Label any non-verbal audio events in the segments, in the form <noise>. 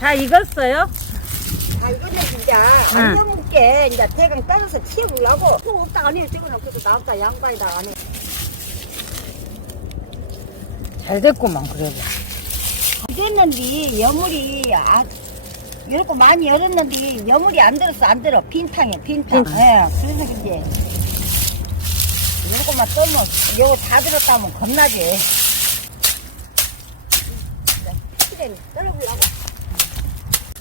다 익었어요? 아, 이거는 이제 응. 안 먹게 이제 대강 따라서 치우려고 또 없다 안 해요. 찍어놓고서 나왔다 양반이다 안 해. 잘 됐구만, 그래도. 됐는데 여물이 아 이렇게 많이 열었는데 여물이 안 들었어 안 들어 빈탕이야 빈탕. 예, 그래서 이제 이거만 떠면 요거 다 들었다면 겁나지. 떨어보려고.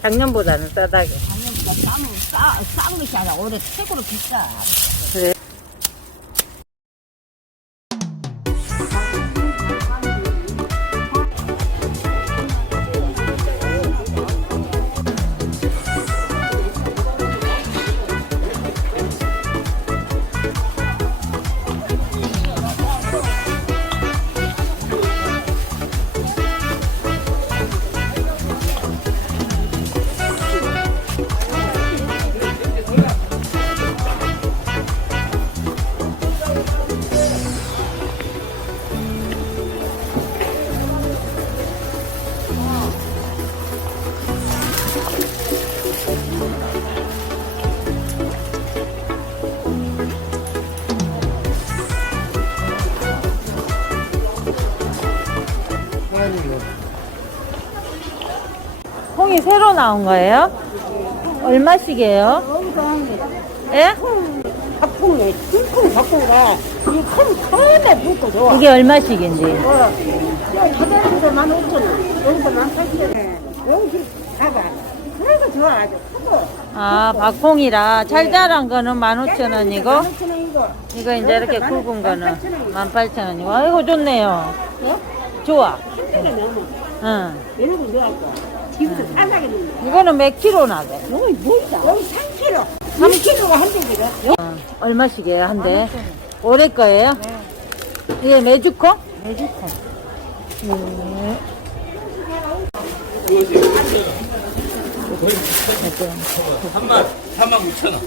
작년보다는 싸다게. 작년보다 싸면 싸, 싼 것이 아니라 올해 최고로 비싸. 새로 나온 거예요? 얼마씩이에요? 예? 처음에 좋아. 이게 얼마씩인지. 어, 사장님도 만 오천 원, 여기도 만 팔천 원. 여기 가봐. 그래서 좋아 아주 크고. 아, 박콩이라 잘 자란 거는 15,000원이고, 만 오천 원이고. 이거 이제 이렇게 굵은 거는 18,000원이고. 아이고, 좋네요. 좋아. 힘들게 너무 응. 사사게 넣는 이거는 몇 킬로나 돼? 여기 뭐 있어? 여기 3kg. 3kg가 한 대기래. 어, 얼마씩이에요, 한 대? 올해 거예요? 이게 메주콩? 매주콩. 네. 이것이 이렇게. 3만 3만 9천 원.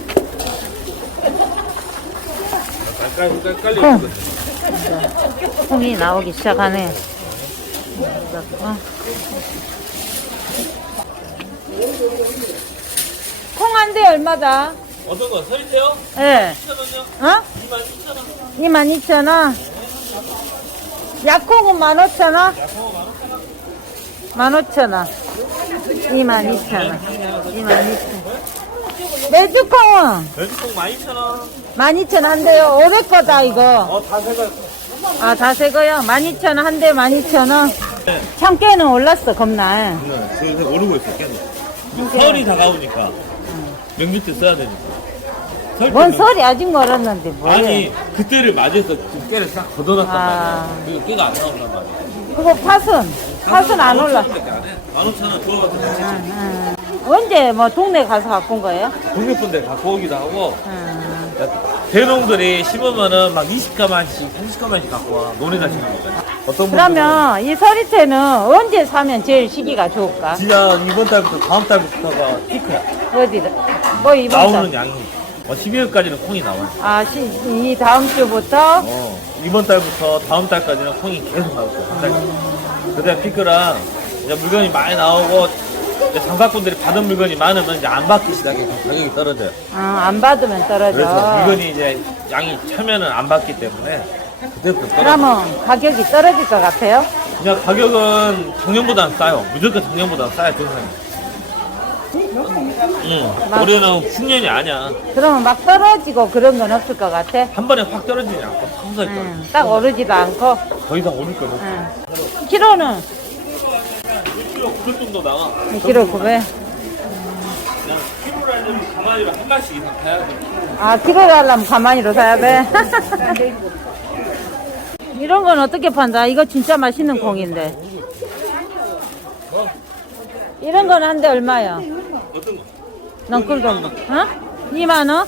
깔깔. 콩이 나오기 시작하네. 어. 콩 한 대 얼마다? 어떤 거 서리태요? 예. 네. 2천 원요? 어? 2만 2천 원. 22,000원. 약콩은 15,000원? 15,000원. 22,000원. 22,000원. 메주콩은 멸치콩 12,000원. 12,000원 한 대요. 올해 거다, 이거. 어, 다 새가. 아, 다 새거요? 12,000원 한대 12,000원. 네. 참깨는 올랐어, 겁나. 네, 그래서 오르고 있어, 깨는. 설이 다가오니까. 때 써야 되니까. 설 뭔 때는- 소리 아직 멀었는데, 뭐해. 아니, 그때를 맞이해서 지금 깨를 싹 걷어놨단 아. 말이야. 그리고 깨가 안 나온단 말이야. 그거 팥은? 팥은 안 올라. 15,000원 좋아가지고 같이 응. 언제 뭐 동네 가서 갖고 온 거예요? 동네 분들 갖고 오기도 하고, 응. 대농들이 심으면은 막 20가만씩, 30가만씩 갖고 와. 논에다 심는 거잖아. 어떤 분들은 그러면 이 서리태는 언제 사면 제일 시기가 좋을까? 지난 이번 달부터 다음 달부터가 피크야. 어디다? 뭐 이번 나오는 달? 양이. 어, 12월까지는 콩이 나와. 아, 시, 이 다음 주부터? 어, 이번 달부터 다음 달까지는 콩이 계속 나올 거야. 한 달씩. 그다음 피크랑 이제 물건이 많이 나오고 이제 장사꾼들이 받은 물건이 많으면 이제 안 받기 시작해 가격이 떨어져요. 아, 안 받으면 떨어져. 그래서 물건이 이제 양이 차면은 안 받기 때문에 그때부터 떨어져. 그러면 가격이 떨어질 것 같아요? 그냥 가격은 작년보다는 싸요. 무조건 작년보다 싸요, 정상이. 응. 올해는 풍년이 아니야. 그러면 막 떨어지고 그런 건 없을 것 같아? 한 번에 확 떨어지지 않고 서서히 떨어져. 응, 딱 오르지도 않고. 더 이상 오를 건 없어. 응. 키로는 1kg 900 정도 나와. 2kg 900. 그냥 키로를 하려면 가만히로 한 마씩 이상 가야 돼. 아, 키로를 하려면 가만히로 사야 돼? <laughs> 이런 건 어떻게 판다? 이거 진짜 맛있는 콩인데. 이런 건한대 얼마야? 어떤 거? 넝쿨 정도. 어? 2만원?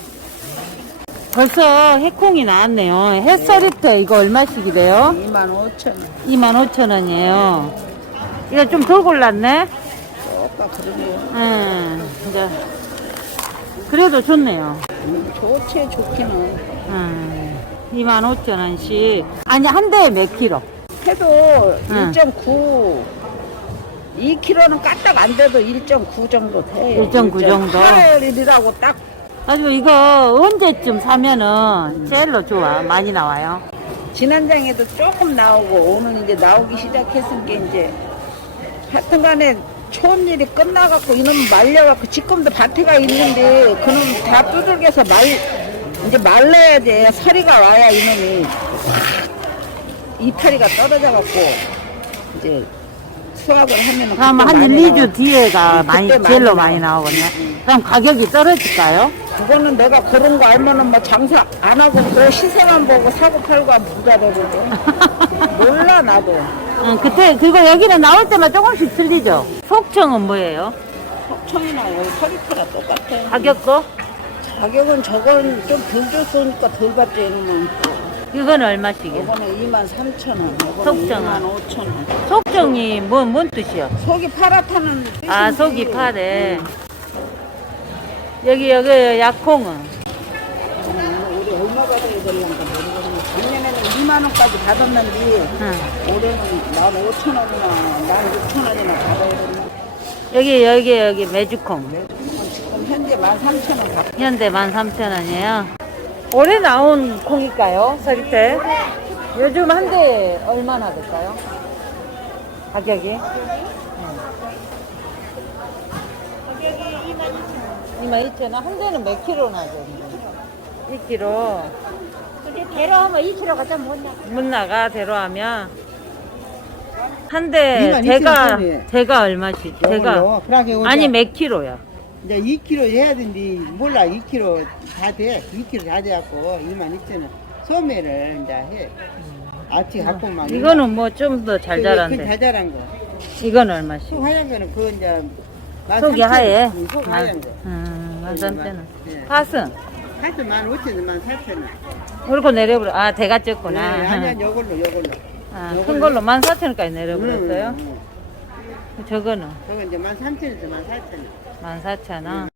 벌써 해콩이 나왔네요. 햇서리태 이거 얼마씩이래요? 2만 5천 원. 2만 5천 원이에요. 이거 좀덜 골랐네? 아까 그러네요. 응, 이제. 그래도 좋네요. 좋지 좋기는. 응. 2만 5천 원씩. 아니, 한 대에 몇 킬로? 해도 응. 1.9 2kg는 까딱 안 돼도 1.9 정도 돼. 1.9 정도? 8일이라고 딱 가지고 이거 언제쯤 사면은 제일로 좋아? 많이 나와요? 지난장에도 조금 나오고 오늘 이제 나오기 시작했은 게 이제 하여튼간에 초원 일이 끝나갖고 이놈 말려갖고 지금도 밭에가 있는데 그놈 다 두들겨서 말 이제 말라야 돼 서리가 와야 이놈이 이파리가 떨어져갖고 이제 수확을 하면은 그럼 한 많이 1, 2주 나와. 뒤에가 응, 많이, 그때 제일로 많이. 응. 그럼 가격이 떨어질까요? 그거는 내가 그런 거 알면은 뭐 장사 안 하고 그 시세만 보고 사고 팔고 하면 부자 되거든 <laughs> 몰라 나도 어, 그때 그리고 여기는 나올 때마다 조금씩 틀리죠. 속청은 뭐예요? 청이랑 뭐 서리프랑 똑같아. 가격도? 가격은 저건 좀덜 줬으니까 덜 받지 이놈은. 이건 얼마씩이요? 이거는 2만 3천 원. 속정아. 2만 5천 원. 속정이 뭐, 뭔 뜻이요? 속이 파랗다는 뜻인데. 아 속이 파래. 여기 여기 약콩은. 우리 얼마 받아야 되는지 모르겠어. 10만 원까지 받았는데 올해는 만 5천 원이나 만 6천 원이나 받아야 되나 여기 여기 여기 매주콩 지금 현재 만 3천 원 받고 현대 13,000원이에요 올해 나온 콩일까요? 서리태 요즘 한 대 얼마나 될까요? 가격이? 가격이 2만 2천 원. 2만 2천 원. 한 대는 몇 킬로나 되는 거예요? 1kg. 근데 데려오면 2kg가 좀 못 나가. 못 나가, 대로 하면. 한 대, 22,000 대가. 대가 얼마씩? 대가. 요걸로. 아니, 몇 킬로야? 이제 2kg 해야 되는데 몰라 2kg 다 돼. 2kg 다 돼갖고 2만 2천 원. 소매를 이제 해. 아치 갖고 막. 이거는 뭐 좀 더잘그 자란데. 잘 자란 거. 이건 얼마씩? 속 하얀 거는 그 이제. 만 속이 삼천 원. 하얘? 응, 속 하얀 거. 음, 만 삼천원. 예. 팥은? 하여튼 만 오천 원, 만 사천 원. 그리고 내려버려. 아, 대가 네, 쪘구나. 아니 아니 요걸로 요걸로. 아, 큰 걸로 만 사천원까지 응, 내려버렸어요? 응, 응. 저거는 저거 이제 만 삼천 원에서 만 사천 원. 만 사천원.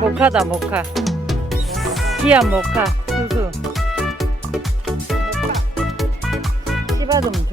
모카다, 모카. 기안 모카. 수수. 좋겠다.